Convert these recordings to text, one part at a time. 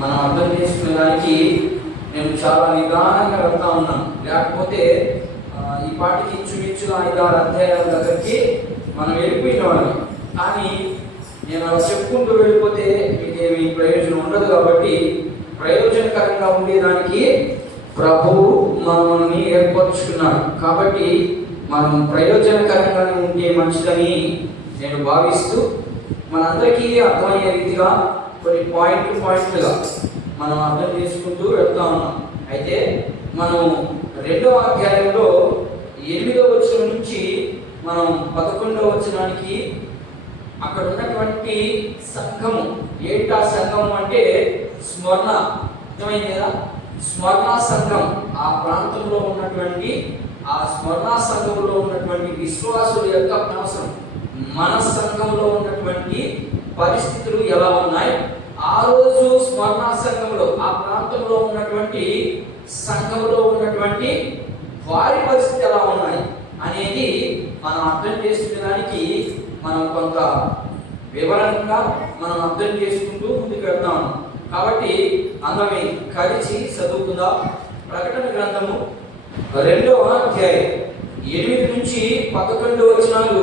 మనం అర్థం చేసుకునే దానికి నేను చాలా నిదానంగా వెళ్తా ఉన్నాను. లేకపోతే ఈ పాటికి ఇంచుమించుగా 5-6 అధ్యాయాల దగ్గరికి మనం వెళ్ళిపోయిన వాళ్ళం. కానీ నేను అలా చెప్పుకుంటూ వెళ్ళిపోతే మీకేమి ప్రయోజనం ఉండదు. కాబట్టి ప్రయోజనకరంగా ఉండేదానికి ప్రభువు మనల్ని ఏర్పరచుకున్నాడు. కాబట్టి మనం ప్రయోజనకరంగానే ఉంటే మంచిదని నేను భావిస్తూ మనందరికీ అర్థమయ్యే రీతిగా కొన్ని పాయింట్లుగా మనం అర్థం చేసుకుంటూ వెళ్తా ఉన్నాం. అయితే మనం 2వ అధ్యాయంలో 8వ వచనం నుంచి మనం 11వ వచనానికి అక్కడ ఉన్నటువంటి సంఘము ఏంటా సంఘం అంటే స్మరణ. అర్థమైంది కదా? స్మరణ సంఘం. ఆ ప్రాంతంలో ఉన్నటువంటి ఆ స్మరణ సంఘంలో ఉన్నటువంటి విశ్వాసుల యొక్క అవసరం, మన సంఘంలో ఉన్నటువంటి పరిస్థితులు ఎలా ఉన్నాయి, ఆ రోజు స్మరణ సంఘంలో ఆ ప్రాంతంలో ఉన్నటువంటి సంఘంలో ఉన్నటువంటి వారి పరిస్థితి ఎలా ఉన్నాయి అనేది మనం అర్థం చేసుకునేదానికి మనం కొంత వివరంగా మనం అర్థం చేసుకుంటూ ముందుకు వెళ్తాము. కాబట్టి అందమే కలిసి చదువుకుందాం. ప్రకటన గ్రంథము 2వ అధ్యాయం 8 నుంచి 11 వచనాలు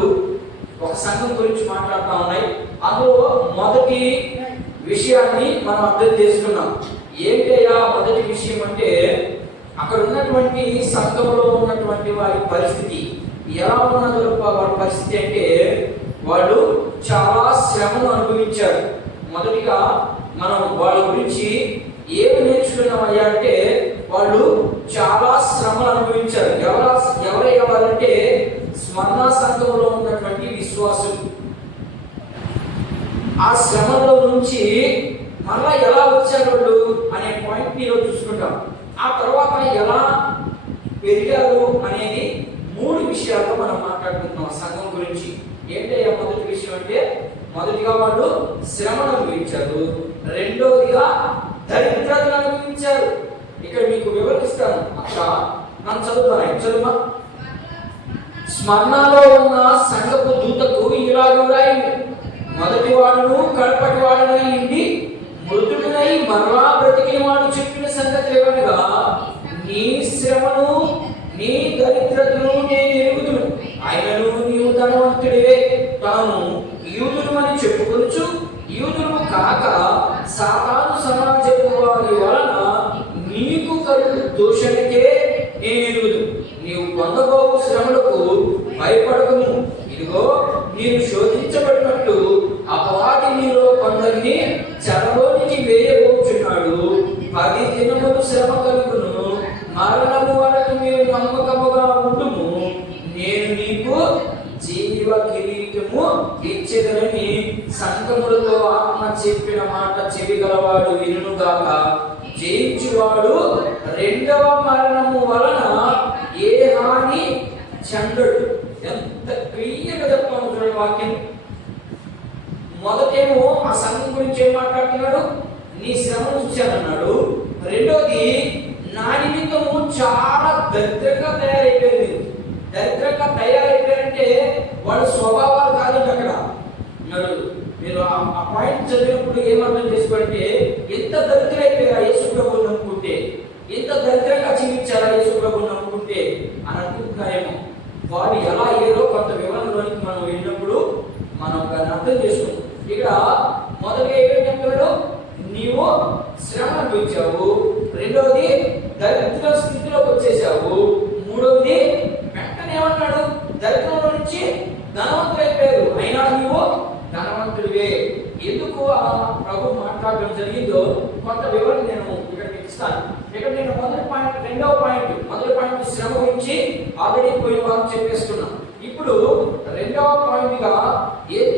ఒక సంఘం గురించి మాట్లాడుతూ ఉన్నాయి. అందులో మొదటి విషయాన్ని మనం అర్థం చేసుకున్నాం. ఏంటయ్యా మొదటి విషయం అంటే, అక్కడ ఉన్నటువంటి సంఘంలో ఉన్నటువంటి వారి పరిస్థితి ఎలా ఉన్నదో వారి పరిస్థితి అంటే, వాళ్ళు చాలా శ్రమను అనుభవించారు. మొదటిగా మనం వాళ్ళ గురించి ఏమి నేర్చుకున్నామయ్యా అంటే, వాళ్ళు చాలా శ్రమలు అనుభవించారు. ఎవరయ్యా వాళ్ళంటే స్మరణ సంఘంలో ఉన్నటువంటి విశ్వాసులు. ఆ శ్రమలో నుంచి మళ్ళా ఎలా వచ్చారు వాళ్ళు అనే పాయింట్ ఈరోజు చూసుకుంటాం. ఆ తర్వాత ఎలా పెరిగారు అనేది 3 విషయాల్లో మనం మాట్లాడుకుంటున్నాం సంఘం గురించి. ఏంటంటే మొదటి విషయం అంటే, మొదటిగా వాళ్ళు శ్రమను అనుభవించారు, రెండోదిగా దరిద్రతను అనుభవించారు. ఇక్కడ మీకు వివరిస్తాను. అక్కడ మనం చదువుమా. స్మరణలో ఉన్న సంఘపు దూతకు ఇలాగ రాయింది, మొదటి వాడును కడపటి వాడునై ఉండి మృతుడినై మరలా బ్రతికిన వాడు చెప్పిన సంగతి ఏమనగా, నీ శ్రమను నీ దరిద్రతను నేను ఎరుగుదును. ఆయనను నీవు ధనవంతుడివే, తాను యూదులు అని చెప్పుకొనుచు యూదులు కాక సాతాను సమాజపు వారి వలన నీకు కలుగు దూషణకే నేను ఎరుగుదు. నీవు పొందబోవు శ్రమలకు భయపడకుము. ఇదిగో నీవు శోధించబడినట్టు అపవాది నీలో కొందరిని చెరలోనికి వేయబోచున్నాడు. 10 దినములు శ్రమ కలుగును. మరణము వరకు నీవు నమ్మకముగా ఉండుము. నేను నీకు జీవ కిరీటము ఇచ్చేదనని సంఘములతో ఆత్మ చెప్పిన మాట చెవిగలవాడు వినుగాక. జయించువాడు 2వ మరణము వలన ఏ హాని చెందడు. ఎంత క్లియర్గా చెప్తాను చూడండి వాక్యం. మొదటేమో ఆ సంఘం గురించి ఏం మాట్లాడుతున్నాడు, నీ శ్రమను చూశానన్నాడు. రెండోది, నా నిమిత్తము చాలా దరిద్రంగా తయారైపోయింది. దరిద్రంగా తయారైపోయారంటే వాళ్ళ స్వభావాలు కాదండి. అక్కడ మీరు ఆ పాయింట్ చదివినప్పుడు ఏమర్థం చేసుకోండి, ఎంత దరిద్రైపోయారా యేసు ప్రభువుని నమ్ముకుంటే, ఎంత దరిద్రంగా జీవించారా యేసు ప్రభువుని నమ్ముకుంటే అని అనుకుంటున్నారేమో. వాడు ఎలా అయ్యారో కొంత వివరణలోనికి మనం వెళ్ళినప్పుడు మనం దాన్ని అర్థం చేసుకుంటాం. ఇక్కడ మొదటిగా ఏం చెప్తున్నాడు, నీవు శ్రమ అనుభవించావు. రెండవది, దరిద్ర స్థితిలోకి వచ్చేసావు. మూడవది, వెంటనే ఏమన్నాడు, దరిద్రంలో నుంచి ధనవంతులైపోయారు, అయినా నీవు ధనవంతుడివే. ఎందుకు ఆ ప్రభు మాట్లాడడం జరిగిందో కొంత వివరణ నేను ఇక్కడ ఇస్తాను. ఇక్కడ నేను మొదటి పాయింట్ శ్రమ గురించి ఆల్రెడీ పోయిన వారం చెప్పేస్తున్నాం. ఇప్పుడు 2వ పాయింట్గా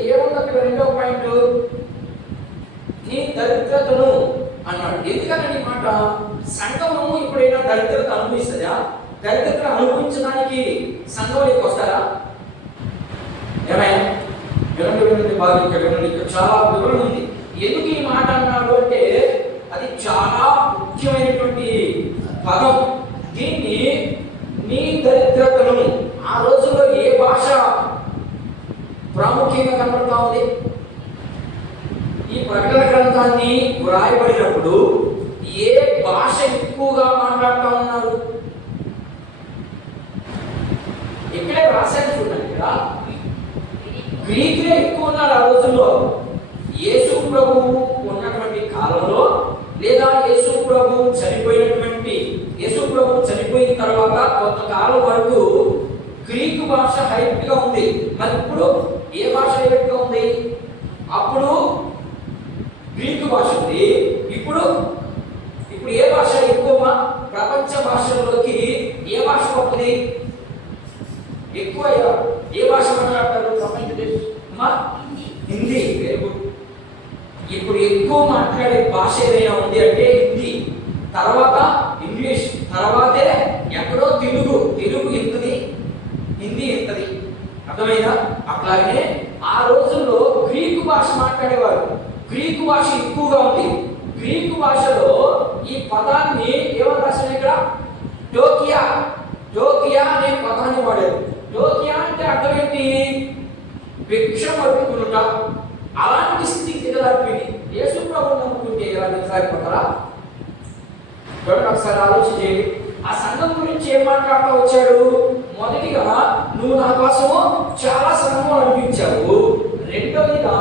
ఏముంది అక్కడ? 2వ పాయింట్, నీ దరిద్రతను అన్నాడు. ఎందుకని ఈ మాట? సంఘము ఇప్పుడైనా దరిద్రత అనుభవిస్తుందా? దరిద్రత అనుభవించడానికి సంఘంలోకి వస్తారా? ఏమైనా వినండి బాగా. ఇక్కడ చాలా వివరణ ఉంది. ఎందుకు ఈ మాట అన్నాడు అంటే, అది చాలా ముఖ్యమైనటువంటి పదం. దీన్ని నీ దరిద్రతను, ఆ రోజుల్లో ఏ భాష ప్రాముఖ్యంగా కనబడతా ఉంది? ఈ ప్రకటన గ్రంథాన్ని వ్రాయబడినప్పుడు ఏ భాష ఎక్కువగా మాట్లాడుతూ ఉన్నారు? ఇక్కడే రాశాను చూడండి. ఇక్కడ గ్రీకులే ఎక్కువ ఉన్నారు ఆ రోజుల్లో. యేసు ప్రభువు ఉన్నటువంటి కాలంలో, లేదా యేసు ప్రభువు చనిపోయిన తర్వాత కొంతకాలం వరకు గ్రీకు భాష హైట్గా ఉంది. మరి ఇప్పుడు ఏ భాష హైట్గా ఉంది? అప్పుడు గ్రీకు భాష ఉంది. ఇప్పుడు ఏ భాష ఎక్కువ? ప్రపంచ భాషల్లోకి ఏ భాష వస్తుంది ఎక్కువ? ఏ భాష మాట్లాడతారు ప్రపంచ దేశమా? హిందీ. Very good. ఇప్పుడు ఎక్కువ మాట్లాడే భాష ఏదైనా ఉంది అంటే హిందీ, తర్వాత ఇంగ్లీష్, తర్వాతే ఎక్కడో తెలుగు ఇంతది, హిందీ ఇంతది. అర్థమైందా? అట్లాగే ఆ రోజుల్లో గ్రీకు భాష మాట్లాడేవారు. గ్రీకు భాష ఎక్కువగా ఉంది. గ్రీకు భాషలో ఈ పదాన్ని ఏమని రాశారు ఇక్కడ? టోకియా అనే పదాన్ని వాడారు. టోకియా అంటే అర్థం ఏంటి? భిక్షం అడుగుతున్నట. అలాంటి స్థితికి దిగజారిపోయింది. యేసు ప్రభువుని నమ్ముకుంటే ఎలా దిగజారిపోతారా? చూడండి, ఒకసారి ఆలోచించేయండి. ఆ సంఘం గురించి ఏం మాట్లాడుతూ వచ్చాడు? మొదటిగా, నువ్వు నా కోసము చాలా శ్రమను అనిపించావు. రెండోదిగా,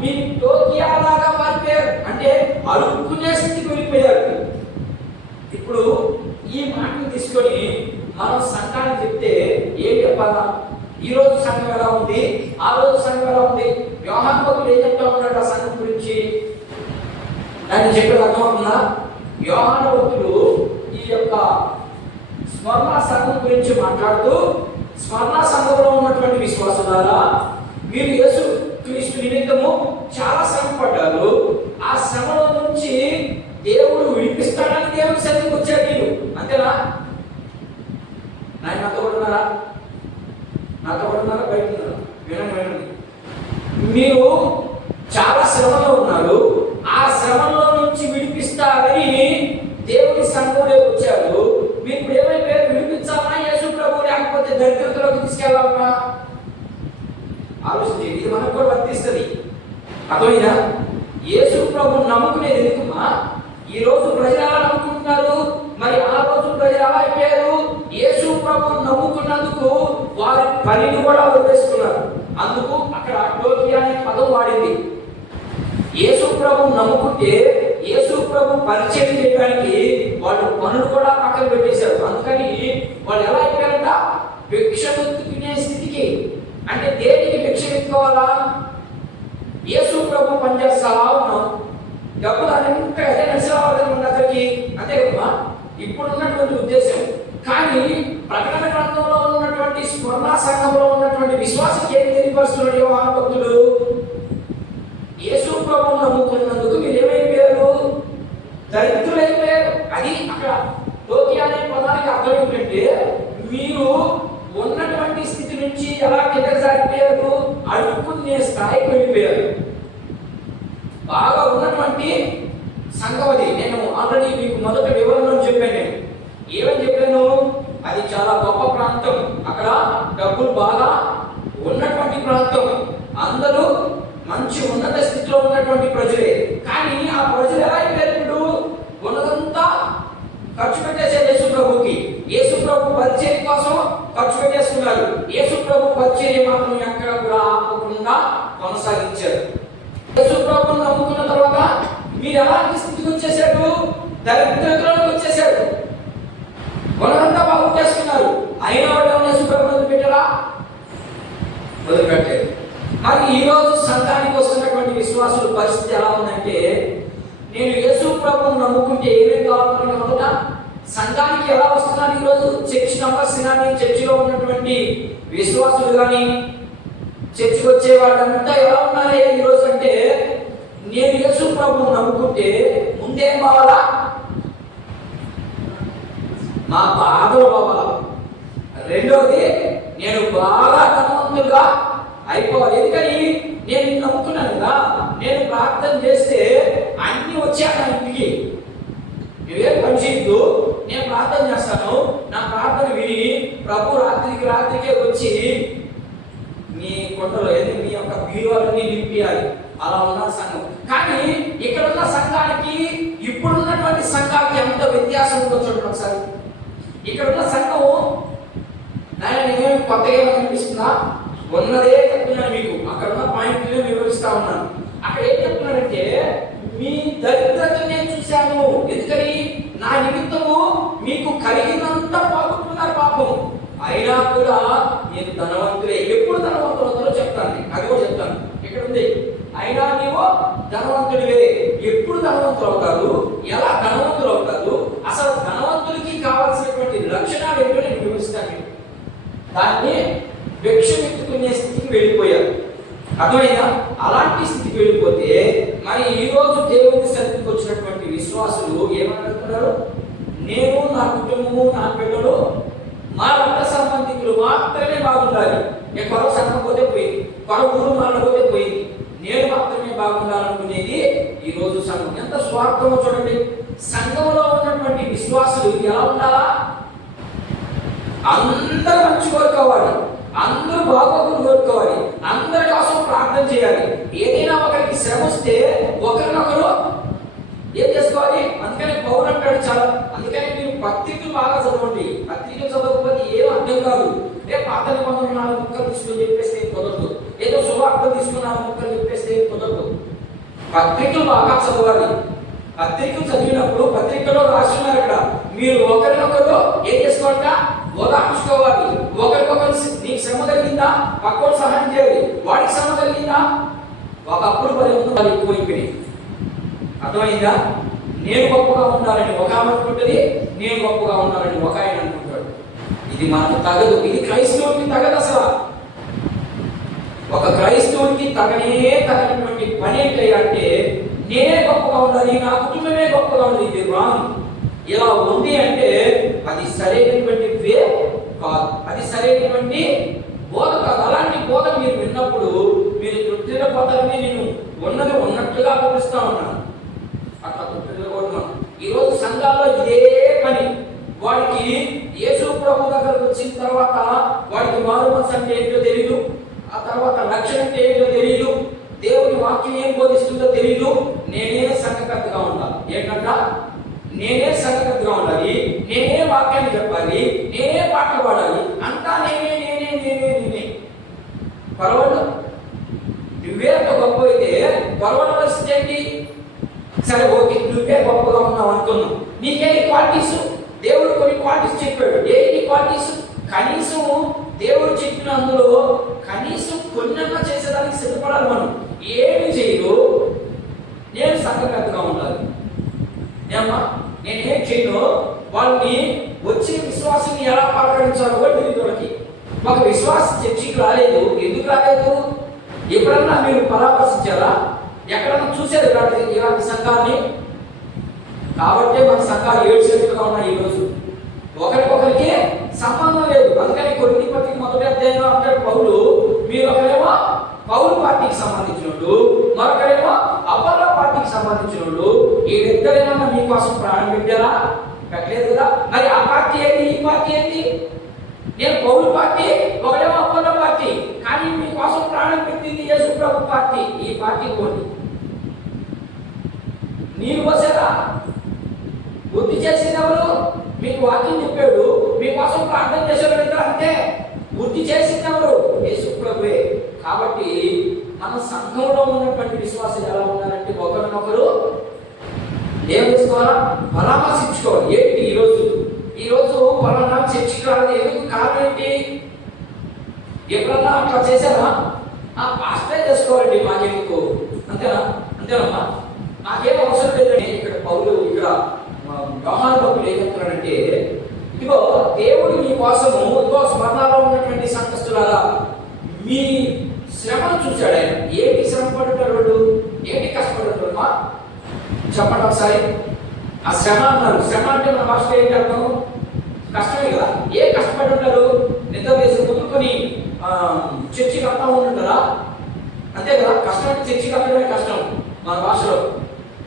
మీరు టోకియా లాగా మారిపోయారు, అంటే అడుక్కునే స్థితికి వెళ్ళిపోయారు. ఇప్పుడు ఈ మాటను తీసుకొని మనం సంఘాన్ని చెప్తే ఏం చెప్పాలా? ఈ రోజు సంఘం ఎలా ఉంది, ఆ రోజు సంఘం ఎలా ఉంది? యోహాను భక్తుడు ఏం చెప్తా ఉన్నాడు ఆ సంఘం గురించి? దాన్ని చెప్పేది అర్థమవుతుందా? యోహాను భక్తుడు ఈ యొక్క స్మరణ సంఘం గురించి మాట్లాడుతూ, స్మరణ సంఘంలో ఉన్నటువంటి విశ్వాసులారా, మీరు యేసు క్రీస్తు నిమిత్తము చాలా శ్రమ పడ్డారు. ఆ శ్రమలో నుంచి దేవుడు విడిపిస్తాడని దేవుడి సన్నిధికి వచ్చాడు. మీరు అంతేనా? నాతో కూడా ఉన్నారా? బయట ఉన్నారా? వినండి. మీరు చాలా శ్రమలో ఉన్నారు. ఆ శ్రమలో నుంచి విడిపిస్తారని దేవుడి సంఘంలో వచ్చారు. మీరు ఇప్పుడు ఏమైపోయారు? విడిపించాలన్నా యేసు ప్రభు, లేకపోతే దరిద్రతలోకి తీసుకెళ్ళాలన్నా? ఆలోచించండి. ఇది మనకు కూడా వర్తిస్తుంది. అర్థమైందా? యేసు ప్రభు నమ్ముకునేది ఎందుకుమా? ఈ రోజు ప్రజలు ఎలా నమ్ముకుంటున్నారు? మరి ఆ రోజు ప్రజలు ఎలా అయిపోయారు? యేసు ప్రభు నమ్ముకున్నందుకు వారి పనిని కూడా వదిలేసుకున్నారు. అందుకు అక్కడ టోకియా అనే పదం వాడింది. యేసు ప్రభు నమ్ముకుంటే యేసు ప్రభు పరిచయం చేయడానికి వాళ్ళు పనులు కూడా పక్కన పెట్టేశారు. అందుకని వాళ్ళు ఎలా అయిపోయారంట? భిక్షమెత్తుకునే స్థితికి. అంటే దేనికి భిక్షమెత్తుకోవాలా? యేసు ప్రభు పనిచేస్తా ఉన్నాం, డబ్బులు అనంత నడిచేవాళ్ళకి, అంతే కదా ఇప్పుడున్నటువంటి ఉద్దేశం. కానీ ప్రకటన గ్రంథంలో ఉన్నటువంటి స్మరణ సంఘంలో ఉన్నటువంటి విశ్వాసం ఏమి తెలియపరుస్తున్నాడు యోహాను భక్తుడు? యేసు ప్రభువును నమ్ముకున్నందుకు మీరు ఏమైపోయారు? దరిద్రులైపోయారు. అది అక్కడ టోకియా అనే పదానికి అర్థం ఏంటంటే, మీరు ఉన్నటువంటి స్థితి నుంచి ఎలా కిందకి సాగిపోయారు? అడుక్కునే స్థాయికి వెళ్ళిపోయారు. బాగా ఉన్నటువంటి సంఘం అది. నేను ఆల్రెడీ మీకు మొదట వివరణలో చెప్పాను. నేను ఏమని చెప్పాను? అది చాలా గొప్ప ప్రాంతం. అక్కడ డబ్బులు బాగా ఉన్నటువంటి ప్రాంతం. అందరూ మంచి ఉన్నత స్థితిలో ఉన్నటువంటి ప్రజలే. కానీ ఆ ప్రజలు ఎలా అయిపోయారు? ఉన్నదంతా ఖర్చు పెట్టేసారు యేసు ప్రభుకి. యేసు ప్రభు పరిచర్య కోసం ఖర్చు పెట్టేసుకున్నారు. యేసు ప్రభు పరిచర్య మాత్రం ఎక్కడ కూడా ఆపకుండా కొనసాగించారు. యేసు ప్రభువును నమ్ముకున్న తర్వాత మీరు ఎలాంటి స్థితికి వచ్చేసాడు? దరిద్రతలోకి వచ్చేసాడు. ఉన్నదంతా బాగుంటేసుకున్నారు. అయినా వాళ్ళు యేసు ప్రభువును పెట్టారా? వదిలిపెట్టారు. మరి ఈరోజు సంఘానికి వస్తున్నటువంటి విశ్వాసుల పరిస్థితి ఎలా ఉందంటే, నేను యేసు ప్రభువును నమ్ముకుంటే ఏమేమి కావాలనుకునే మొదట సంఘానికి ఎలా వస్తున్నారు? ఈరోజు చర్చ్ నంబర్స్ కానీ, చర్చిలో ఉన్నటువంటి విశ్వాసులు కానీ, చర్చికి వచ్చే వాళ్ళంతా ఎలా ఉన్నారే ఈరోజు అంటే, నేను యేసు ప్రభువును నమ్ముకుంటే ముందేం కావాలా? మా బాధలు పోవాలా. రెండోది, నేను బాగా ధనవంతులుగా అయిపోవాలి. ఎందుకని? నేను నమ్ముకున్నాను కదా. నేను ప్రార్థన చేస్తే అన్ని వచ్చాను నా ఇంటికి. నువ్వేం పని చేయద్దు, నేను ప్రార్థన చేస్తాను. నా ప్రార్థన విని ప్రభు రాత్రికే వచ్చి మీ కొండలో మీ యొక్క బీరువాలన్నీ నింపియాలి. అలా ఉన్న సంఘం. కానీ ఇక్కడ ఉన్న సంఘానికి సంఘాలకి ఎంత వ్యత్యాసం ఉందో చూడండి ఒకసారి. ఇక్కడ ఉన్న సంఘము నేనేమి కొత్తగా ఏమో కనిపిస్తుందా? ఉన్నదే చెప్తున్నాను మీకు. అక్కడ ఉన్న పాయింట్లు వివరిస్తా ఉన్నాను. అక్కడ ఏం చెప్తున్నాడంటే, మీ దరిద్రతను నేను చూశాను, ఎందుకని నా నిమిత్తము మీకు కలిగినంత పోగొట్టుకున్నారు పాపం, అయినా కూడా నేను ధనవంతులే. ఎప్పుడు ధనవంతులు అవుతారో చెప్తాను, అది కూడా చెప్తాను. ఇక్కడ ఉంది, అయినా నీవు ధనవంతుడివే. ఎప్పుడు ధనవంతులు అవుతారు, ఎలా ధనవంతులు అవుతారు, అసలు ధనవంతులకి కావాల్సినటువంటి లక్షణాలు ఏంటో నేను వివరిస్తాను. దాన్ని భిక్షమెత్తుకునే స్థితికి వెళ్ళిపోయారు. అర్థమైందా? అలాంటి స్థితికి వెళ్ళిపోతే మరి ఈ రోజు దేవుని సన్నిధికి వచ్చినటువంటి విశ్వాసులు ఏమనుకుంటున్నారు? నేను, నా కుటుంబము, నా పిల్లలు, మా రక్త సంబంధికులు మాత్రమే బాగుండాలి. నేను కొర సంఘం పోతే పోయింది, కొర ఊరు మారకపోతే పోయింది, నేను మాత్రమే బాగుండాలనుకునేది ఈ రోజు సంఘం. ఎంత స్వార్థమో చూడండి. సంఘంలో ఉన్నటువంటి విశ్వాసులు ఎలా ఉండాలా? అందరూ మంచి కోరుకోవాలి, అందరూ బాగోగులు కోరుకోవాలి, అందరి కోసం ప్రార్థన చేయాలి. ఏదైనా ఒకరికి శ్రమ వస్తే ఒకరినొకరు ఏం చేసుకోవాలి? అందుకని పౌలు అంటాడు చాలా. అందుకని మీరు పత్రికలు బాగా చదవండి. పత్రికలు చదవకపోతే ఏం అర్థం కాదు. పాత నిబంధన 4 ముక్కలు తీసుకుని చెప్పేస్తే కుదరదు, ఏదో శుభార్థం తీసుకుని 4 ముక్కలు చెప్పేస్తే కుదరదు. పత్రికలు బాగా చదవాలి. పత్రికలు చదివినప్పుడు పత్రికలో రాస్తున్నారు ఇక్కడ, మీరు ఒకరినొకరు ఏం చేసుకోవాలంట? ఓదార్చుకోవాలి. ఒకరికొకరు నీకు శ్రమ కలిగిందా, పక్కోడు సహాయం చేయాలి. వాడికి శ్రమ కలిగిందా, ఒకప్పుడు 10 మంది ఎక్కువైపోయినాయి. అర్థమైందా? నేను గొప్పగా ఉండాలని ఒక ఆమె అనుకుంటుంది, నేను గొప్పగా ఉండాలని ఒక ఆయన అనుకుంటాడు. ఇది మనకు తగదు. ఇది క్రైస్తవుడికి తగదు. అసలు ఒక క్రైస్తవుడికి తగినటువంటి పని ఏంటంటే, నేనే గొప్పగా ఉండాలి, నా కుటుంబమే గొప్పగా ఉండాలి. ఇది రాంగ్. ఇలా ఉంది అంటే అది సరైనటువంటి వే కాదు, అది సరైనటువంటి బోధ కాదు. అలాంటి బోధ మీరు విన్నప్పుడు మీరు తృప్తిగా పోతారని నేను ఉన్నది ఉన్నట్టుగా చూపిస్తా ఉన్నాను. అట్లా తృప్తిగా కొడుతున్నాను. ఈరోజు సంఘాల్లో ఇదే పని. వాడికి యేసు ప్రభు దగ్గరకు వచ్చిన తర్వాత వాడికి మారు మనసు అంటే ఏంటో తెలియదు, ఆ తర్వాత రక్షణ అంటే ఏంటో తెలియదు, దేవుని వాక్యం ఏం బోధిస్తుందో తెలియదు. నేనే సంఘకర్తగా ఉండాలి. ఏంటంట? నేనే సంఘకర్తగా ఉండాలి, నేనే వాక్యాన్ని చెప్పాలి, నేనే పాటలు పాడాలి, అంతా నేనే నేనే నేనే నేనే. పర్వాలేదు, నువ్వే అంత గొప్ప అయితే పర్వాలేదు ఏంటి? సరే ఓకే, నువ్వే గొప్పగా ఉన్నావు అనుకున్నావు. నీకే క్వాలిటీస్ దేవుడు కొన్ని క్వాలిటీస్ చెప్పాడు. ఏ క్వాలిటీస్? కనీసం దేవుడు చెప్పిన అందులో కనీసం కొన్నన్నా చేసేదానికి సిద్ధపడాలి. మనం ఏమి చేయదు. నేను సంఘకర్తగా ఉండాలి. ఏమ్మా, నేనేం చేయను, వాళ్ళని వచ్చే విశ్వాసాన్ని ఎలా పలకరించాలో కూడా తెలియదు వాళ్ళకి. ఒక విశ్వాసం చర్చికి రాలేదు. ఎందుకు రాలేదు? ఎప్పుడన్నా మీరు పరామర్శించారా? ఎక్కడన్నా చూసారు ఇలాంటి సంఘాన్ని? కాబట్టి మన సంఘాలు 7 సెట్లుగా ఉన్నాయి ఈరోజు. ఒకరికొకరికి సంబంధం లేదు. అందుకని కొరింథీ పత్రిక 1వ అధ్యాయంలో అంటాడు పౌలు, మీరు ఒకరేమో పౌలు పార్టీకి సంబంధించినోళ్ళు, మరొకరేమో అపోల్లో పార్టీకి సంబంధించినోళ్ళు. వీళ్ళిద్దరేమన్నా మీకోసం ప్రాణం పెట్టారా? పెట్టలేదు కదా. మరి ఆ పార్టీ ఏంటి, ఈ పార్టీ ఏంటి? నేను పౌలు పార్టీ, ఒకరేమో అపోల్లో పార్టీ. కానీ మీకోసం ప్రాణం పెట్టింది యేసు ప్రభు పార్టీ. ఈ పార్టీకి పోండి. నీరు పోసారా? బుద్ధి చేసింది ఎవరు? మీకు వాక్యం చెప్పాడు, మీకోసం ప్రార్థన చేసేవాడు అంతే. బుద్ధి చేసింది ఎవరు? యేసు ప్రభువే. కాబట్టి మన సంఘంలో ఉన్నటువంటి విశ్వాసాలు ఎలా ఉన్నారంటే ఒకరినొకరు ఏం చేసుకోవాలా? పరామర్శించుకోవాలి. ఏంటి ఈరోజు పలానా చర్చికి రాలేదు, ఎందుకు? కారణం ఏంటి? ఎప్పుడన్నా అట్లా చేశారా? ఆ పాస్టే చేసుకోవాలండి, మాకెందుకు? అంతేనమ్మా, నాకేం అవసరం లేదండి. ఇక్కడ పౌలు, ఇక్కడ యోహాను భక్తులు ఏం చెప్తున్నాడంటే, ఇదిగో దేవుడు మీ కోసము, ఇదిగో స్మరణలో ఉన్నటువంటి సంకస్తులారా మీ శ్రమను చూశాడు ఆయన. ఏంటి శ్రమ పడుతాడు వాళ్ళు? ఏంటి కష్టపడుతాడు? చెప్పండి ఒకసారి. ఆ శ్రమ అన్నారు. శ్రమ అంటే మన భాషలో ఏంటి అర్థం? కష్టమే కదా. ఏ కష్టపడి ఉంటారు? నిద్ర వేసి కుదురుకొని చర్చికి వస్తా ఉంటుంటారా? అంతే కదా. కష్టం అంటే చర్చికి వెళ్ళడమే కష్టం మన భాషలో.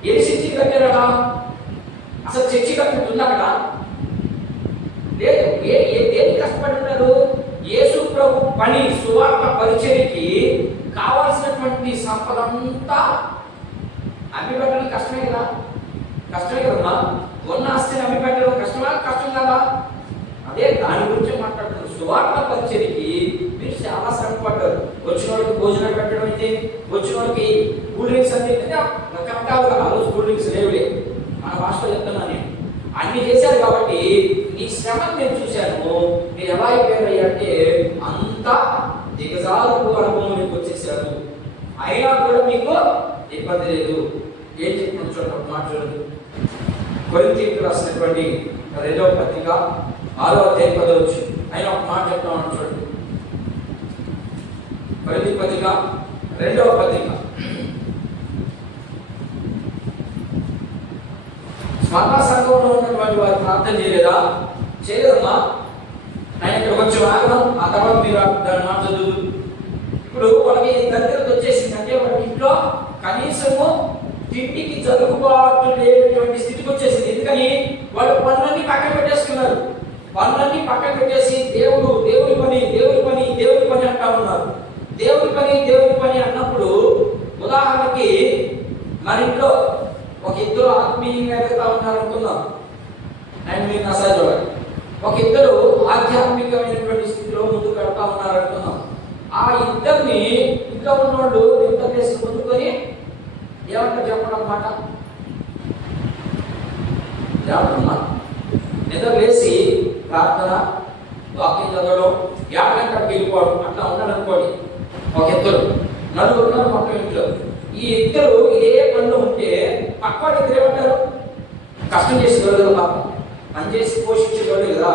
ఏ చర్చికి కట్టారా? అసలు చర్చి కట్టుకుంటుందా అక్కడ? లేదు. దేనికి కష్టపడి ఉన్నారు? యేసు ప్రభు పని, సువార్త పరిచర్యకి కావాల్సినటువంటి సంపద అంతా అన్ని పెట్టడం కష్టమే కదా. కష్టమే కదమ్మా. వచ్చిన వాళ్ళకి భోజనం పెట్టడం అయితే, వచ్చిన వాళ్ళకి కూల్ డ్రింక్స్ అంటే రకరకాలుగా, ఆ రోజు కూల్ డ్రింక్స్ లేవులే, మన భాషలో చెప్తున్నాను నేను, అన్ని చేశారు. కాబట్టి నీ శ్రమను నేను చూశాను, మీరు ఎలా అయిపోయారు అంటే అంతా దిగజారుకు అనుభవంలోకి వచ్చేసారు, అయినా కూడా మీకు ఇబ్బంది లేదు. ఏం చెప్పిన చూడండి, మాట చూడండి. కొరింథీయులకు రాసినటువంటి 2వ పత్రిక 6వ అధ్యాయం 10వ వచనం, అయినా ఒక మాట చెప్తామని చూడండి. కొరింథీ పత్రిక 2వ పత్రిక, స్మరణ సంఘంలో ఉన్నటువంటి వారు ప్రార్థన చేయలేదమ్మా. ఆయన ఇక్కడ కొంచెం ఆగడం, ఆ తర్వాత మీరు దాన్ని మాట చదువు. ఇప్పుడు వాళ్ళకి దరిద్రత వచ్చేసిందంటే వాళ్ళ ఇంట్లో కనీసము తిండికి జరుగుబాటు లేనటువంటి స్థితికి వచ్చేసింది. ఎందుకని వాళ్ళు పనులన్నీ పక్కన పెట్టేసుకున్నారు. పనులన్నీ పక్కన పెట్టేసి దేవుడి పని అంటా ఉన్నారు. దేవుడి పని అన్నప్పుడు ఉదాహరణకి మన ఇంట్లో ఒక ఇద్దరు ఆత్మీయంగా ఎదుగుతా ఉన్నారు అనుకుందాం. అండ్ మీరు నసా చూడండి, ఒక ఇద్దరు ఆధ్యాత్మికమైనటువంటి స్థితిలో ముందుకు వెళ్తా ఉన్నారు అనుకుందాం. ఆ ఇద్దరిని ఇంట్లో ఉన్నవాళ్ళు నిద్ర లేసి ముందుకొని ఏమంటారు చెప్పడం అన్నమాట. నిద్ర లేచి ప్రార్థన, వాక్యం చదవడం, 50 గంటలకు వెళ్ళిపోవడం అట్లా ఉన్నాడు అనుకోండి. ఒక ఇద్దరు, నలుగురు ఉన్నారు మొత్తం ఇంట్లో. ఈ ఇద్దరు ఇదే పనిలో ఉంటే పక్కవాడు ఇద్దరు ఏమంటారు? కష్టం చేసి దొరకదు, పాపం పని చేసి పోషించేవాళ్ళు కదా,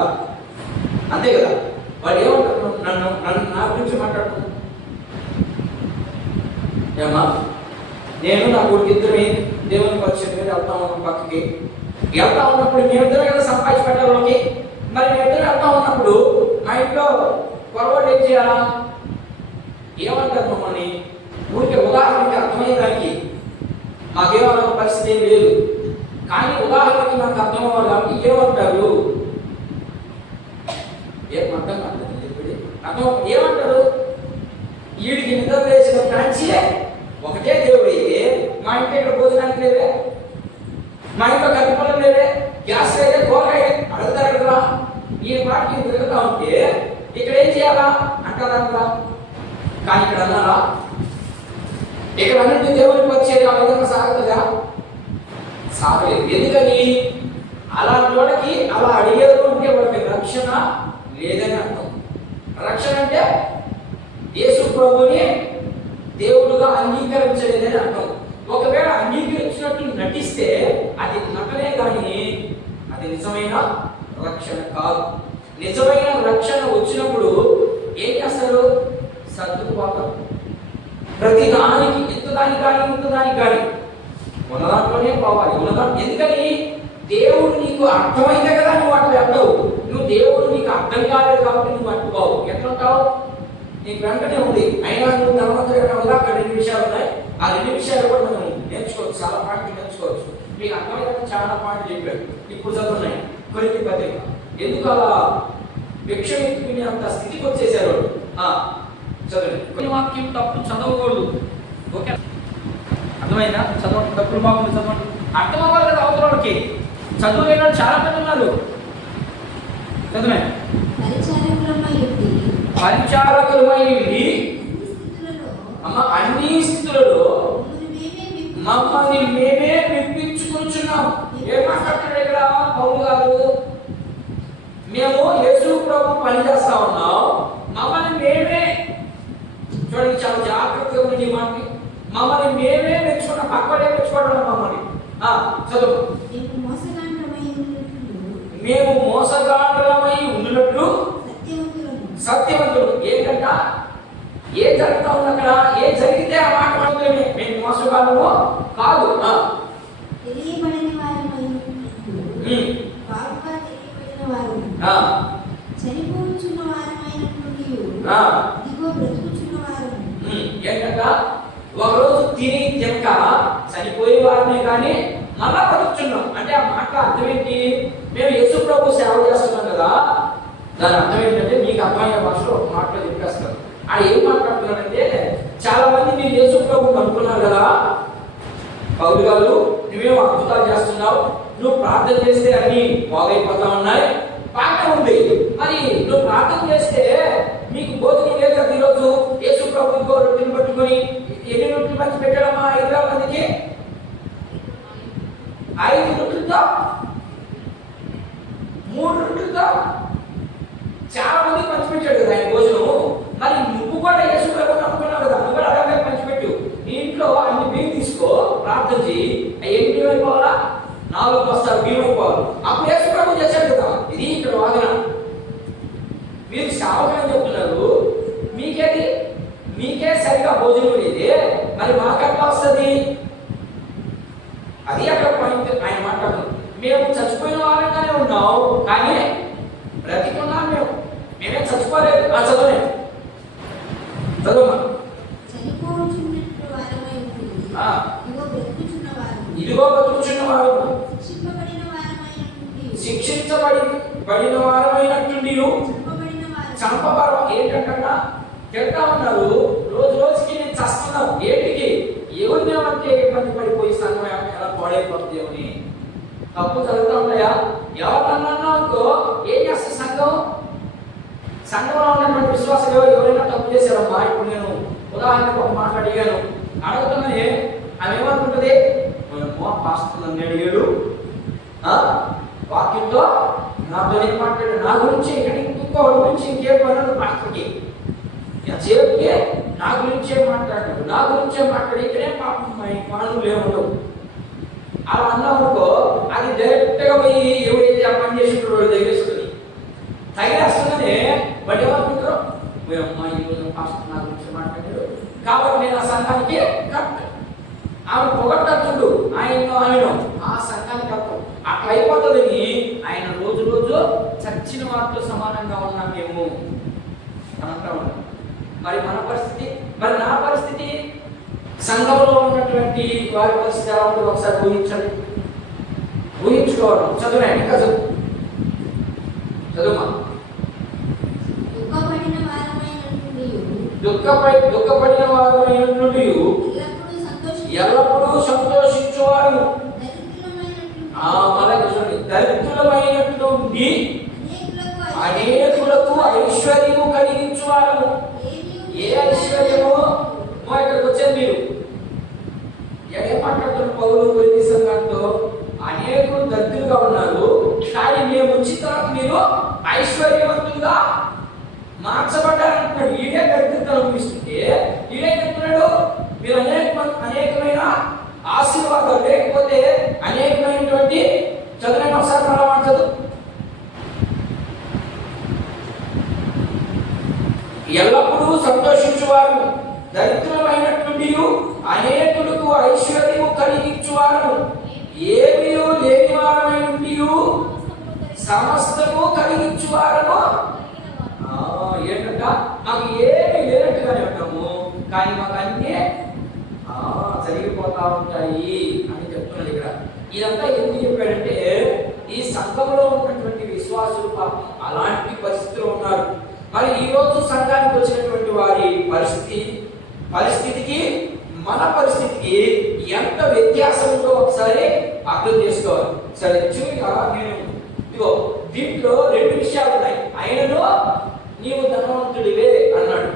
అంతే కదా. వాళ్ళు ఏమంటారు? నన్ను నా గురించి మాట్లాడుతున్నారు. ఏమా, నేను నా కొడుకు ఇద్దరు దేవుని పరిచయం మీద వెళ్తా ఉన్నాం, పక్కకి వెళ్తా ఉన్నప్పుడు మేమిద్దరం కదా సంపాదించి పెట్టాలి వాళ్ళకి. మరి మేమిద్దరం వెళ్తా ఉన్నప్పుడు మా ఇంట్లో పొరపాటు ఏం చేయాలా? ఏమంటారు మమ్మల్ని? ఊరికి ఉదాహరణకి అర్థమయ్యేదానికి మాకేమన్నా పరిస్థితి ఏం లేదు, కానీ ఉదాహరణకి మనకు అర్థం అవ్వాలి కాబట్టి ఏమంటారు? అర్థం ఏమంటారు? వీడికి నిద్ర వేసిన కాంచి ఒకటే దేవుడు అయితే మా ఇంట్లో ఇక్కడ భోజనానికి లేవే, మా ఇంట్లో కట్టుకోవడం లేవే, గ్యాస్ అయితే కూరగాయ అడుగుతారు కదా. ఈ పాటికి తిరుగుతా ఉంటే ఇక్కడ ఏం చేయాలా అంటారా? కానీ ఇక్కడ అన్నారా? ఇక్కడ అన్నింటి దేవుడికి వచ్చేది ఆ విధంగా సాగుతుందా? సాగలేదు. ఎందుకని? అలాంటి వాడికి అలా అడిగేది ఉంటే వాడికి రక్షణ లేదని అర్థం. రక్షణ అంటే యేసు ప్రభుని దేవుడుగా అంగీకరించలేదని అర్థం. ఒకవేళ అంగీకరించినట్టు నటిస్తే అది నటనే కానీ అది నిజమైన రక్షణ కాదు. నిజమైన రక్షణ వచ్చినప్పుడు ఏం చేస్తారు? సర్దుకుపోతారు. ప్రతి దానికి ఇంతదానికి కానీ ఉన్న దాంట్లోనే పోవాలి. ఎందుకని? దేవుడు నీకు అర్థమైతే కదా నువ్వు అట్లా వెళ్తావు. నువ్వు దేవుడు నీకు అర్థం కాలేదు కాబట్టి నువ్వు అట్టుకోవు. ఎట్లుంటావు? నీకు వెంటనే ఉంది. అయినా నువ్వు ధనవంతుడిగా ఉందా? అక్కడ 2 విషయాలు ఉన్నాయి. ఆ 2 విషయాలు కూడా మనం నేర్చుకోవచ్చు, చాలా పాయింట్లు నేర్చుకోవచ్చు. మీకు అర్థమైతే చాలా పాయింట్లు చెప్పాడు. ఇప్పుడు చదువున్నాయి కొరింథీ పత్రిక. ఎందుకు అలా భిక్ష ఎత్తుకునే అంత స్థితికి వచ్చేసారు? చదవండి. కొన్ని వాక్యం తప్పు చదవకూడదు. ఓకే, అర్థమైందా? చదవండి, తప్పులు బాగుంది చదవండి. అర్థం అవ్వాలి కదా అవతలకి. చదువు లేని చాలా మంది ఉన్నారు. చదువు పరిచారకులమై అమ్మ అన్ని స్థితులలో మమ్మల్ని మేమే మెప్పించుకుంటున్నాం. ఏం మాట్లాడుతున్నాడు ఇక్కడ పౌలు గారు? మేము యేసు ప్రభు పని చేస్తా ఉన్నాం, మమ్మల్ని మేమే, చూడండి చాలా జాగ్రత్తగా ఉంది ఈ మాటని, మమ్మల్ని మేమే మెచ్చుకున్నాం, పక్కడే మెచ్చుకోవడం మమ్మల్ని. చదువు. మేము మోసగాండ్రమై ఉన్నట్లు సత్యవంతులు. ఏంటంట? ఏ జరుగుతా ఉంది అక్కడ? ఏ జరిగితే ఆ మాట మాత్రమే. మేము మోసగాళ్ళము కాదు. ఏంటంట? ఒకరోజు తినక చనిపోయే వారినే కానీ మళ్ళా బతుకుతున్నాం అంటే ఆ మాట అర్థం ఏంటి? మేము యేసు ప్రభు సేవ చేస్తున్నాం కదా, దాని అర్థం ఏంటంటే మీకు అర్థమయ్యే భాషలో ఒక మాటలో చెప్పేస్తారు. ఆయన ఏం మాట్లాడుతున్నాడంటే, చాలా మంది మీరు యేసు ప్రభు అనుకున్నారు కదా, పౌలు గారు నువ్వేమో అద్భుతాలు చేస్తున్నావు, నువ్వు ప్రార్థన చేస్తే అన్ని బాగైపోతా ఉన్నాయి, బాగా ఉంది. మరి నువ్వు ప్రార్థన చేస్తే మీకు భోజనం లేదు కదా ఈరోజు, యేసు ప్రభు ఇంకో రొట్టెలు పట్టుకొని ఎన్ని రొట్టెలు పంచి పెట్టాడమ్మా 5,000 మందికి? 5 రొట్టెలతో 3 రొట్టెలతో చాలా మందికి పంచిపెట్టాడు కదా ఆయన భోజనం. మరి నువ్వు కూడా యేసు ప్రభు నమ్ముకున్నావు కదా, నువ్వు కూడా అలాగే పంచిపెట్టు. నీ ఇంట్లో అన్ని బియ్యం తీసుకో, ప్రార్థన చేయి. ఎన్ని బియ్యం అయిపోవాలా? 4 బస్తాలు బియ్యం అయిపోవాలి. అప్పుడు యేసు ప్రభు చేశాడు కదా. ఇది ఇక్కడ వాదన. మీరు సేవకులని చెప్తున్నారు, మీకే సరిగా భోజనం లేదే, మరి మాకెట్లా వస్తుంది? అది అక్కడ పాయింట్. ఆయన మాట్లాడుతుంది, మేము చచ్చిపోయిన వారంగానే ఉన్నాం కానీ బ్రతికున్నాం. మేమే చచ్చిపోలేదు. ఆ చదవలేదు, చదువు. ఇదిగో బ్రతుకుచున్న వారు, శిక్షించబడిన వారమైనట్టుండి చంపబడ. ఏంటంటన్నా తింటా ఉన్నారు, రోజు రోజుకి నేను చస్తున్నాం. ఏంటికి? ఎవరినేమంటే ఇబ్బంది పడిపోయి సంఘం ఎలా పాడైపోతుంది అని తప్పు చదువుతా ఉంటాయా? ఎవరన్నా అనుకో ఏం చేస్తుంది సంఘం? సంఘంలో ఉన్నటువంటి విశ్వాసాలు ఎవరైనా తప్పు చేశారమ్మా. ఇప్పుడు నేను ఉదాహరణకు ఒక మాట అడిగాను, అడుగుతున్నానే ఆమె ఏమనుకుంటుంది? పాస్టర్ నన్ను అడిగాడు, వాక్యంతో నాతో ఏం మాట్లాడు, నా గురించి ఇక్కడ ఇంకొకటి గురించి ఇంకేం పనులు పాస్టర్కి చేపే నా గురించే మాట్లాడాడు, నా గురించే మాట్లాడి ఇక్కడే పాపం పనులు ఏముండవు. అలా అన్నామనుకో అది డైరెక్ట్గా పోయి ఎవరైతే ఆ పని చేసినప్పుడు వాడు తగిలేస్తుంది. తగిలేస్తుందనే వాడు ఏమనుకుంటారు, అమ్మాయి పాస్టర్ నా గురించి మాట్లాడాడు కాబట్టి నేను ఆ సంఘానికి కరెక్ట్. ఆమె పొగట్టచ్చుడు ఆయన ఆ సంఘానికి అర్థం. అట్లా అయిపోతుందని ఆయన రోజు రోజు చచ్చిన వాటితో సమానంగా ఉన్నాం మేము అంటా ఉన్నాం. మరి మన పరిస్థితి, మరి నా పరిస్థితి, సంఘంలో ఉన్నటువంటి వారి పరిస్థితి ఎలా ఉంటుందో ఒకసారి ఊహించుకోవడం. చదువు ఇంకా చదువుమా. దుఃఖపడిన వారమైన నుండి ఎల్లప్పుడూ సంతోషించువారు, దరిద్రులమైనట్టు నుండి అనేకులకు ఐశ్వర్యము కలిగించువారు. ఏ ఐశ్వర్యము? ఇక్కడికి వచ్చారు మీరు ఏం మాట్లాడుతున్నారు? పౌలు కొరింథీ సంఘంతో అనేకులు దరిద్రులుగా ఉన్నారు, కానీ మేము వచ్చిన తర్వాత మీరు ఐశ్వర్యవంతులుగా మార్చబడ్డారంటున్నాడు. ఈడే దరిద్రతను అనిపిస్తుంటే ఈడే చెప్తున్నాడు మీరు అనేకమైన ఆశీర్వాదాలు, లేకపోతే అనేకమైనటువంటి చదువుని ఒకసారి మనం మాట్లాడు. ఎల్లప్పుడూ సంతోషించువారు, దరిద్రులమైనటువంటి అనేకులకు ఐశ్వర్యము కలిగించువారు, ఏమీ లేని వారమైనటువంటి సమస్తము కలిగించువారు. ఏంటంట? మాకు ఏమీ లేనట్టుగానే ఉంటాము కానీ మాకు అన్నీ జరిగిపోతా ఉంటాయి అని చెప్తున్నాడు ఇక్కడ. ఇదంతా ఎందుకు చెప్పాడంటే ఈ సంఘంలో ఉన్నటువంటి విశ్వాసులు పాపం అలాంటి పరిస్థితిలో ఉన్నారు. మరి ఈ రోజు సంఘానికి వచ్చినటువంటి వారి పరిస్థితికి మన పరిస్థితికి ఎంత వ్యత్యాసం ఉందో ఒకసారి అర్థం చేసుకోవాలి. సరే చివరిగా నేను ఇదిగో దీంట్లో 2 విషయాలు ఉన్నాయి. ఆయనలో నీవు ధనవంతుడివే అన్నాడు.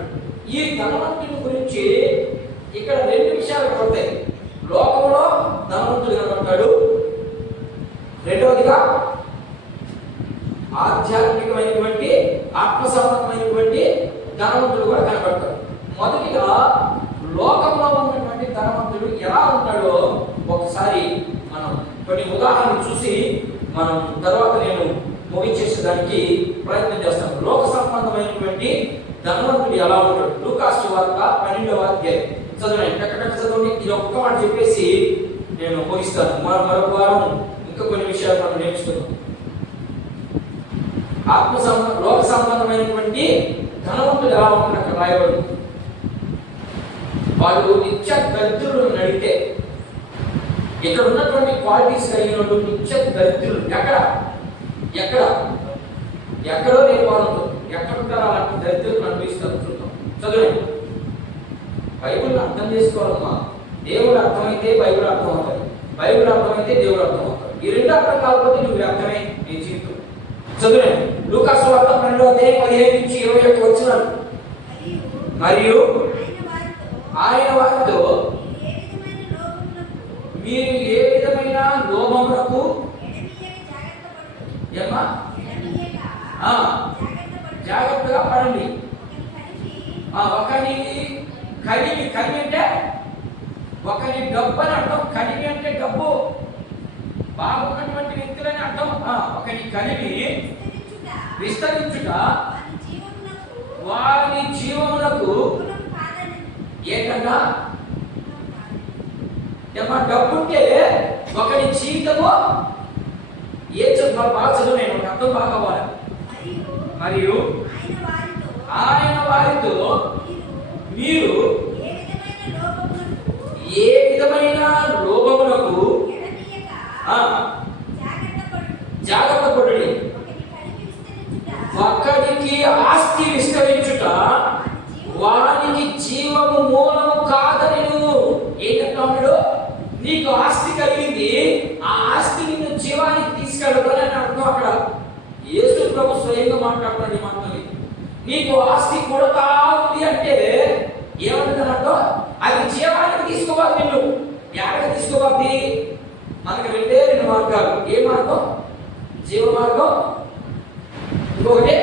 ఈ ధనవంతుడి గురించి ఇక్కడ 2 విషయాలు పడతాయి. లోకంలో ధనవంతుడు కనబడతాడు, రెండవదిగా ఆధ్యాత్మికమైనటువంటి ఆత్మ సంబంధమైనటువంటి ధనవంతుడు కూడా కనబడతాడు. మొదటిగా లోకంలో ఉన్నటువంటి ధనవంతుడు ఎలా ఉంటాడో ఒకసారి మనం కొన్ని ఉదాహరణలు చూసి మనం తర్వాత నేను ముగించేసేదానికి ప్రయత్నం చేస్తాం. లోక సంబంధమైనటువంటి ధనవంతుడు ఎలా ఉంటాడు? లూకాసు సువార్త 12వ అధ్యాయం చదవండి. చదవండి. ఇది ఒక్క మాట చెప్పేసి నేను ముగిస్తాను. మరొక వారం ఇంకా కొన్ని విషయాలు మనం నేర్చుకుందాం. లోక సంబంధమైనటువంటి ధనవంతుడు ఎలా ఉంటాడు అక్కడ రాయబడి. వాళ్ళు నిత్య దరిద్రులను అడిగితే ఇక్కడ ఉన్నటువంటి క్వాలిటీస్ కలిగిన వాళ్ళు నిత్య దరిద్రులు ఎక్కడో నేను వాళ్ళు ఎక్కడ ఉంటారో అలాంటి దరిద్రులను అనిపిస్తారు. చూద్దాం, చదువుని. బైబిల్ అర్థం చేసుకోవాలమ్మా. దేవుడు అర్థమైతే బైబిల్ అర్థం అవుతుంది, బైబిల్ అర్థమైతే దేవుడు అర్థం అవుతాడు. ఈ 2 అర్థం కాకపోతే నువ్వు అర్థమే నీ జీవితం. చదువుని. లూకాసు సువార్త 12వ అధ్యాయం 15 నుంచి 21 వచనాలు. మరియు ఆయన ఆయన వారితో వారితో మీరు ఏ విధమైన మీరు ఏ విధమైన లోభములకు లోపములకు ఏమ్మా ఎడమియ్యక జాగ్రత్త ఆ, జాగ్రత్తగా పడండి. ఒకని కలిమి అంటే ఒకని డబ్బు అని అర్థం. కలిమి అంటే డబ్బు, బాగున్నటువంటి వ్యక్తులని అర్థం. ఒకని కలిమి విస్తరించుట వారి జీవమునకు ఏంటంటే ఏమా డబ్బు ఉంటే ఒకని జీవితము ఏ చదువు బాగా చదువు నేను అర్థం బాగా కావాలి. మరియు ఆయన వారితో మీరు ఏ విధమైన లోభములకు జాగ్రత్త పడుడి. ఒక్కడికి ఆస్తి విస్తరించుట వానికి జీవము మూలము కాదని ఏంటంటున్నాడు? నీకు ఆస్తి కలిగింది, ఆ ఆస్తి నిన్ను జీవానికి తీసుకెళ్ళదు అని అర్థం. అక్కడ యేసు ప్రభు స్వయంగా మాట్లాడుతున్నాడు ఈ మాటని. నీకు ఆస్తి కొడతా ఉంది అంటే ఏమంటుంది అర్థం? అది జీవానికి తీసుకోవాలి. నిన్ను ఎక్కడికి తీసుకోవాలి? మనకి రెండే రెండు మార్గాలు. ఏ మార్గం? జీవ మార్గం, ఇంకొకటి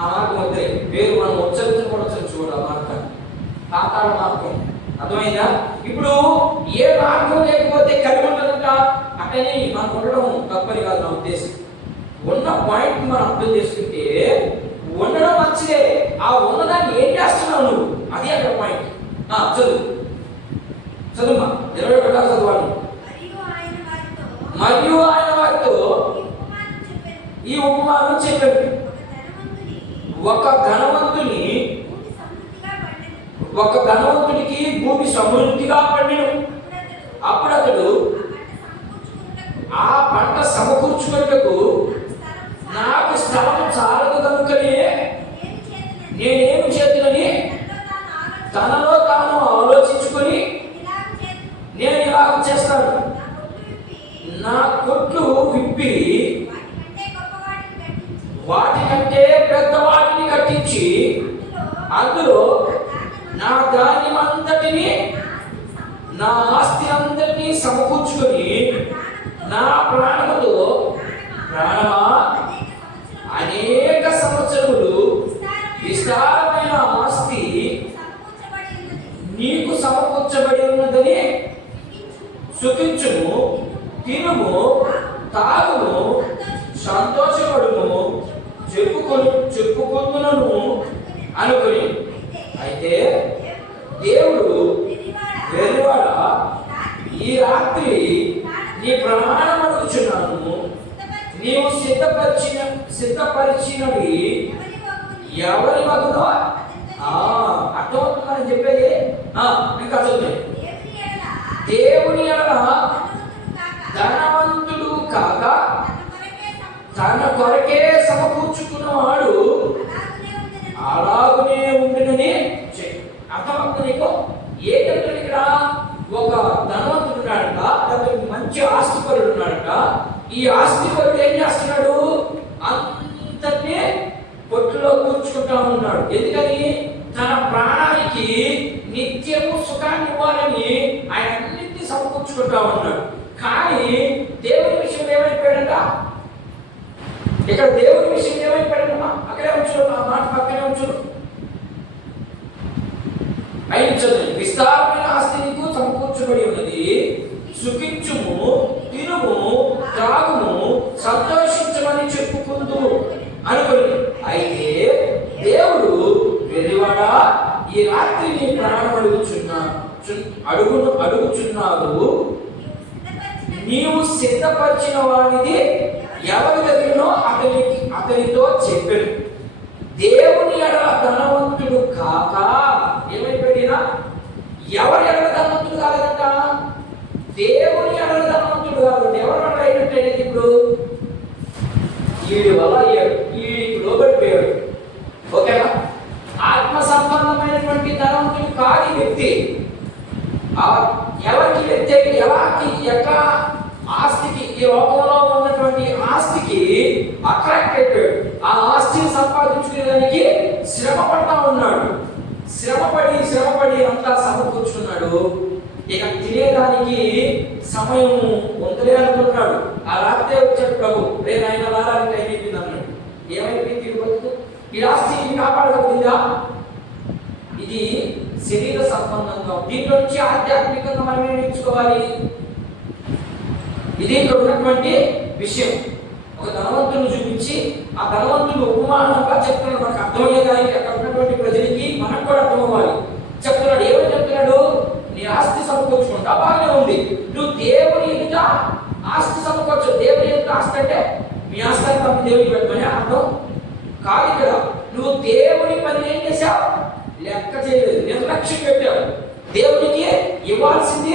ఆ మార్గం వద్దే పేరు మనం ఉచ్చరించకూడదు చూడాలి. ఆ మార్గాన్ని పాతాళ మార్గం. అర్థమైందా? ఇప్పుడు ఏ మార్గం లేకపోతే కలిగి ఉంటుందంట. అక్కడనే మనం ఉండడం తప్పని కాదు నా ఉద్దేశం. ఉన్న పాయింట్ మనం అర్థం చేసుకుంటే ఉండడం మంచిదే. ఆ ఉన్నదాన్ని ఏం చేస్తున్నావు నువ్వు, అది అక్కడ పాయింట్. చదువుమా 21 చదవాలి. మరియు ఆయన వారితో ఈ ఉపమానం చెప్పాడు. ఒక ధనవంతునికి భూమి సమృద్ధిగా పండిను. అప్పుడు అతడు ఆ పంట సమకూర్చుకున్నకు నాకు స్థలం చాలదు కనుకనే నేనేమి చేతులని తనలో తాను ఆలోచించుకొని నేను ఇలా చేస్తాను. నా కొట్లు విప్పి వాటికంటే పెద్దవాటిని కట్టించి అందులో నా ధాన్యమంతటిని నా ఆస్తి అంతటిని సమకూర్చుకొని నా ప్రాణముతో ప్రాణమా అనేక సంవత్సరములు విస్తారమైన ఆస్తి నీకు సమకూర్చబడి ఉన్నదని సుఖించుము, తినుము, తాగుము, సంతోషపడుము, చెప్పుకొందునను అనుకుని. అయితే దేవుడు వెర్రివాడ, ఈ రాత్రి నీ ప్రమాణం అడుగుచున్నాను. నీవు సిద్ధపరిచినవి ఎవరి వగునో అర్థమవుతుందని చెప్పేది. ఇంకా చదువు. దేవుని ఎడల ధనవంతుడు కాక తన కొరకే సమకూర్చుకున్నవాడు అలాగనే ఉండినని అర్థమవుతుంది నీకు. ఏంటంటే ఇక్కడ ఒక ధనవంతుడు ఉన్నాడంట, అతనికి మంచి ఆస్తిపరుడు ఉన్నాడంట. ఈ ఆస్తిపరుడు ఏం చేస్తున్నాడు? అంతనే పొట్టులో కూర్చుకుంటా ఉన్నాడు. ఎందుకని? తన ప్రాణానికి నిత్యము సుఖాన్ని ఇవ్వాలని ఆయన అన్నింటినీ సమకూర్చుకుంటా ఉన్నాడు. కానీ దేవుని విషయం ఏమైపోయాడంట? ఇక్కడ దేవుని విషయం ఏమైపోయాడమ్మా? అక్కడే ఉంచు, ఆ మాట పక్కనే ఉంచు. అయిన విస్తారమైన ఆస్తి నీకు సమకూర్చబడి ఉన్నది, సుఖించుము, తినుము, త్రాగుము, సంతోషించమని చెప్పుకుందు అనుకుని. అయితే దేవుడు వెర్రివాడా, ఈ రాత్రి నీ ప్రాణం అడుగుచున్నాడు. నీవు సిద్ధపరిచిన వాడిది ఎవరి దగ్గరనో అతనితో చెప్పాడు. దేవుని ఎడల ధనవంతుడు కాక ఏమైపోయినా ఎవరి ఎడల ధనవంతుడు కాలేదంట? దేవుని ఎడల ధనవంతుడు కాదు. ఎవరి వల్ల అయినట్టు ఇప్పుడు వీడి వల్ల వీడికి లోబడిపోయాడు. ఓకేనా? ఆత్మ సంబంధమైనటువంటి ధనవంతుడు కాని వ్యక్తి ఎవరికి వ్యక్తి ఎట్లా ఆస్తికి, ఈ లోకంలో ఉన్నటువంటి ఆస్తికి అట్రాక్ట్ అయిపోయాడు. ఆ ఆస్తిని సంపాదించుకునేదానికి శ్రమ పడతా ఉన్నాడు. శ్రమ వెళ్ళడానికి సమయం పొందలే అనుకుంటున్నాడు. ఆ రాత్రే వచ్చాడు ప్రభు. రేపు ఆయన రాడానికి టైం అయిపోయింది అన్నాడు. ఏమైపోయింది? తిరుగుతుంది. ఈ ఆస్తి ఇది కాపాడగలిగిందా? ఇది శరీర సంబంధంగా, దీంట్లో నుంచి ఆధ్యాత్మికంగా మనం ఏం నేర్చుకోవాలి? ఇది ఇక్కడ ఉన్నటువంటి విషయం. ఒక ధనవంతుని చూపించి ఆ ధనవంతుడు ఉపమానంగా చెప్తున్నాడు. మనకు అర్థమయ్యేదానికి అక్కడ ఉన్నటువంటి ప్రజలకి మనకు కూడా అర్థమవ్వాలి. చెప్తున్నాడు. ఏమని చెప్తున్నాడు? నీ ఆస్తి సమకూర్చుకుంటా, బాగానే ఉంది. నువ్వు దేవుని ఎదుట ఆస్తి సమకూర్చు. దేవుని ఎదుట ఆస్తి అంటే మీ ఆస్తి అంతా దేవునికి పెట్టమని అర్థం కాదు. ఇక్కడ నువ్వు దేవుని పని ఏం చేశావు? లెక్క చేయలేదు, నిర్లక్ష్యం పెట్టావు. దేవునికి ఇవ్వాల్సింది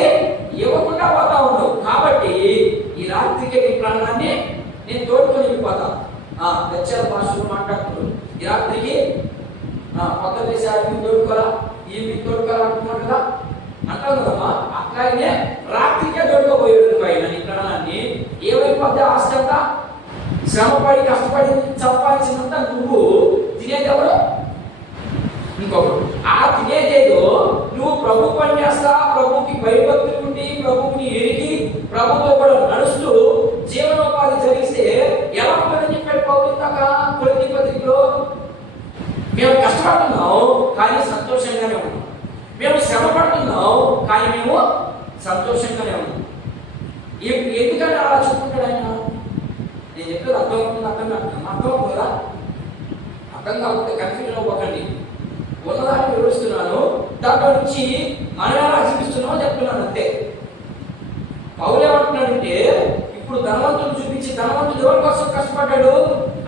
ఇవ్వకుండా పోతా ఉండవు. కాబట్టి ఈ రాత్రికి నీ ప్రాణాన్ని నేను తోడుకొని వెళ్ళిపోతా. లక్ష్యాల భాషలో మాట్లాడుతున్నాడు. ఈ రాత్రికి కొత్త దేశాన్ని తోడుకోరా, ఈ మీకు తోడుకోరా అంటున్నాడు కదా, అంటావు కదమ్మా. అట్లాగే రాత్రికే తోడుకోబోయాడు ఆయన నీ ప్రాణాన్ని. ఏమైపోద్ది? ఆస్తి అంతా శ్రమపడి కష్టపడి సంపాదించినంత నువ్వు తినేది ఎవరు? ఇంకొకరు. ఆ తినేదేదో నువ్వు ప్రభు పని చేస్తా, ప్రభుకి భయభక్తులు ఉండి, ప్రభుని ఎరిగి, ప్రభుతో కూడా నడుస్తూ జీవనోపాధి జరిగిస్తే ఎలా ఉంటుందని చెప్పాడు పౌలు ఇందాక కొరింథీ పత్రికలో. మేము కష్టపడుతున్నాం కానీ సంతోషంగానే ఉన్నాం. మేము శ్రమ పడుతున్నాం కానీ మేము సంతోషంగానే ఉన్నాం. ఎందుకని అలా చెప్పుకుంటాడు ఆయన? నేను చెప్పేది అర్థమవుతుంది, అర్థమవుతుంది కదా? అర్థం కాకపోతే కన్ఫ్యూజన్ అవ్వకండి. ఉన్నదాన్ని వివరిస్తున్నాను, దాంట్లో నుంచి మనం ఎలా చూపిస్తున్నామో చెప్తున్నాను అంతే. పౌలు ఏమంటున్నాడంటే, ఇప్పుడు ధనవంతుడు చూపించి, ధనవంతుడు ఎవరి కోసం కష్టపడ్డాడు?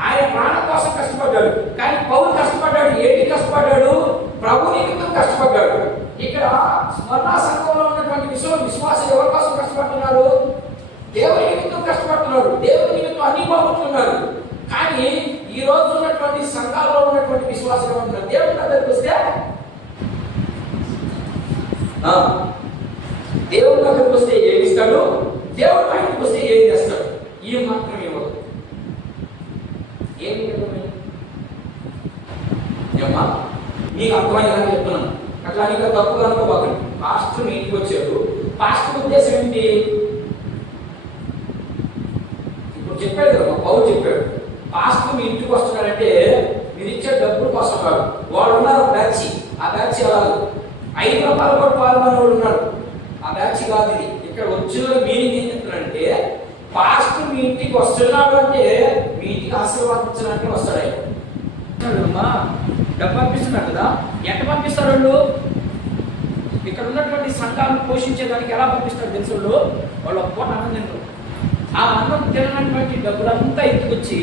ఆయన ప్రాణం కోసం కష్టపడ్డాడు. కానీ పౌలు కష్టపడ్డాడు. ఏంటి కష్టపడ్డాడు? ప్రభు నిమిత్తం కష్టపడ్డాడు. ఇక్కడ స్మరణ సంఘంలో ఉన్నటువంటి విశ్వాసులు ఎవరి కోసం కష్టపడుతున్నారు? దేవుని నిమిత్తం కష్టపడుతున్నాడు. దేవుని నిమిత్తం అన్ని బాగుంటున్నారు. కానీ ఈ రోజు ఉన్నటువంటి సంఘాల్లో ఉన్నటువంటి విశ్వాసం ఏమంటున్నారు? దేవుని దగ్గరికి వస్తే దేవుని దగ్గరికి వస్తే ఏమి ఇస్తాడు? దేవుడి బయటకు వస్తే ఏం చేస్తాడు? ఈ మాత్రం ఇవ్వదు. ఏమి ఏమ్మా మీకు అర్థమయ్యేలా చెప్తున్నాను. అట్లా నీకు తప్పుగా అనుకోబాకండి. పాస్టర్ మీ ఇంటికి వచ్చాడు. పాస్టర్ ఉద్దేశం ఏంటి? ఇప్పుడు చెప్పాడు కదా, పౌలు చెప్పాడు. పాస్టర్ మీ ఇంటికి వస్తున్నాడంటే మీరు ఇచ్చే డబ్బుల కోసం కాదు. వాడు ఉన్నారు బ్యాచ్. ఆ బ్యాచ్ కాదు. 5 రూపాయలు కూడా పాల్గొనేవాడు ఉన్నాడు. ఆ బ్యాచ్ కాదు ఇది. ఇక్కడ వచ్చిన మీనింగ్ ఏం చెప్తున్నాడంటే, పాస్టర్ మీ ఇంటికి వస్తున్నాడు అంటే మీ ఇంటికి ఆశీర్వాదించడానికి వస్తాడు ఆయన. డబ్బు పంపిస్తున్నారు కదా, ఎట్లా పంపిస్తారు వాళ్ళు? ఇక్కడ ఉన్నటువంటి సంఘాలను పోషించేదానికి ఎలా పంపిస్తారు తెలుసు? వాళ్ళు పూట అన్నం తింటారు. ఆ అన్నం తినటువంటి డబ్బులంతా ఎత్తుకొచ్చి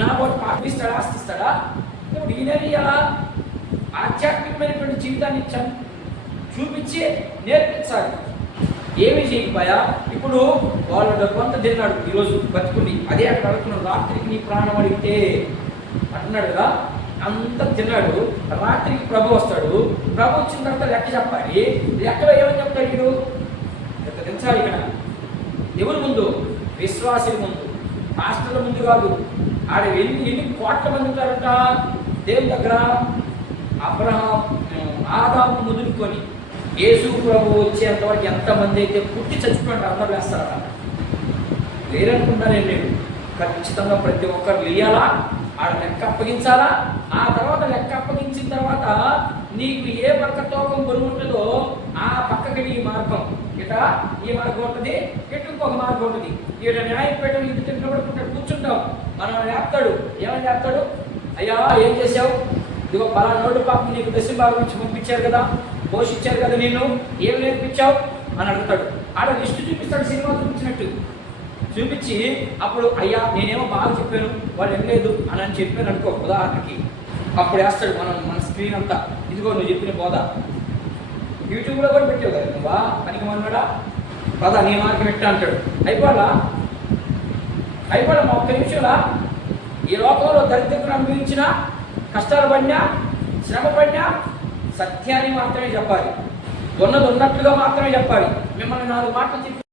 నా వాడు పాటిస్తాడా, ఆస్తిస్తాడా? ఇప్పుడు ఈయనని ఎలా ఆధ్యాత్మికమైనటువంటి జీవితాన్ని చూపించి నేర్పించాలి. ఏమి చేయకపోయా ఇప్పుడు వాళ్ళ డబ్బు అంతా తిన్నాడు. ఈరోజు బతుకుని అదే అక్కడ అడుగుతున్నాడు. రాత్రికి నీ ప్రాణం అడిగితే అంటున్నాడు కదా, అంతా తిన్నాడు. రాత్రికి ప్రభు వస్తాడు. ప్రభు వచ్చిన తర్వాత లెక్క చెప్పాలి. లెక్కలో ఏమని చెప్తాడు? వీడు లెక్క తెంచాలి. ఇక్కడ ఎవరి ముందు? విశ్వాసుల ముందు, పాస్టర్ల ముందు కాదు. ఆడ ఎన్ని కోట్ల మంది ఉంటారంట దేవుని దగ్గర. అబ్రహాం, ఆదాము మొదలుకొని యేసు ప్రభు వచ్చేంతవరకు ఎంతమంది అయితే పుట్టి చచ్చిపోయినట్టు అందరూ వేస్తారా? లేరనుకుంటానే నేను. ఖచ్చితంగా ప్రతి ఒక్కరు లేయాలా, ఆడ లెక్క అప్పగించాలా. ఆ తర్వాత లెక్క అప్పగించిన తర్వాత నీకు ఏ పక్క తోకం బరువు ఉంటుందో ఆ పక్కకి నీ మార్గం. ఇట ఈ మార్గం ఉంటుంది, ఇటు ఇంకొక మార్గం ఉంటుంది. ఈడ న్యాయపేట ఇంటి తింటున్నప్పుడు కూర్చుంటాం. మనం లేపుతాడు. ఏమని లేపుతాడు? అయ్యా ఏం చేసావు? ఇదిగో పలానా నోటు పాపం నీకు దశ భాగం నుంచి పంపించారు కదా, పోషించారు కదా, నేను ఏం నేర్పించావు అని అడుగుతాడు. ఆడ లిస్టు చూపిస్తాడు, సినిమా చూపించినట్టు చూపించి అప్పుడు అయ్యా నేనేమో బాగా చెప్పాను, వాళ్ళు ఏం లేదు అని చెప్పాను అనుకో ఉదాహరణకి. అప్పుడు వేస్తాడు మన స్క్రీన్ అంతా, ఇదిగో నువ్వు చెప్పిన బోధ. యూట్యూబ్లో కూడా పెట్టావు కదా నువ్వా పనికి మన్నాడా పదా నీ మార్గం పెట్టా అంటాడు. అయిపోవాలా మా ఒక్క నిమిషంలా ఈ లోకంలో దరిద్రతను అనుభవించిన, కష్టాలు పడినా, శ్రమ పడినా సత్యాన్ని మాత్రమే చెప్పాలి. ఉన్నది ఉన్నట్లుగా మాత్రమే చెప్పాలి. మిమ్మల్ని 4 మాటలు చెప్పి